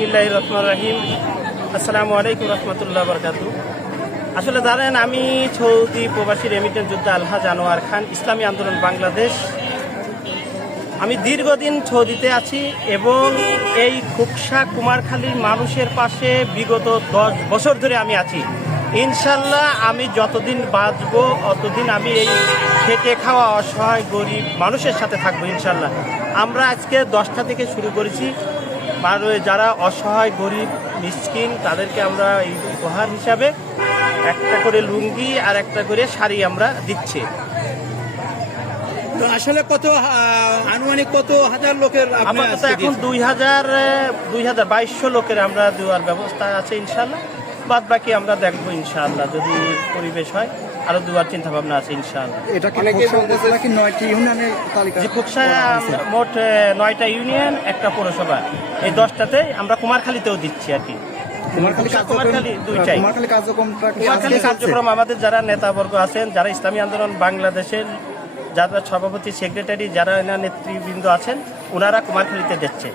বিসমিল্লাহির রহমানির রহিম। আসসালামু আলাইকুম রহমতুল্লাহ বরকাতু। আসলে জানেন, আমি সৌদি প্রবাসী রেমিটেন্স যোদ্ধা আলহাজ আনোয়ার খান, ইসলামী আন্দোলন বাংলাদেশ। আমি দীর্ঘদিন সৌদিতে আছি এবং এই খুকসা কুমারখালীর মানুষের পাশে বিগত 10 বছর ধরে আমি আছি। ইনশাল্লাহ আমি যতদিন বাঁচব অতদিন আমি এই খেটে খাওয়া অসহায় গরিব মানুষের সাথে থাকবো ইনশাল্লাহ। আমরা আজকে 10টা থেকে শুরু করেছি। আর যারা অসহায় গরিব মিসকিন তাদেরকে আমরা এই উপহার হিসাবে একটা করে লুঙ্গি আর একটা করে শাড়ি আমরা দিচ্ছি। তো আসলে কত আনুমানিক কত হাজার লোকের আপাতত এখন 2200 লোকের আমরা দেওয়ার ব্যবস্থা আছে ইনশাল্লাহ। বাদ বাকি আমরা দেখবো ইনশাআল্লাহ, যদি পরিবেশ হয় আরো দেওয়ার চিন্তা ভাবনা আছে ইনশাআল্লাহ। এটা কি 9টি ইউনিয়নের তালিকা? যে খুকসা মোট 9টা ইউনিয়ন, একটা পৌরসভা, এই 10টাতে আমরা কুমারখালীতেও দিচ্ছি আর কি। কুমারখালী দুইটাই। কুমারখালী কার্যক্রম আমাদের যারা নেতাবর্গ আছেন, যারা ইসলামী আন্দোলন বাংলাদেশের যারা সভাপতি সেক্রেটারি, যারা নেতৃবৃন্দ আছেন, ওনারা কুমারখালীতে দিচ্ছে।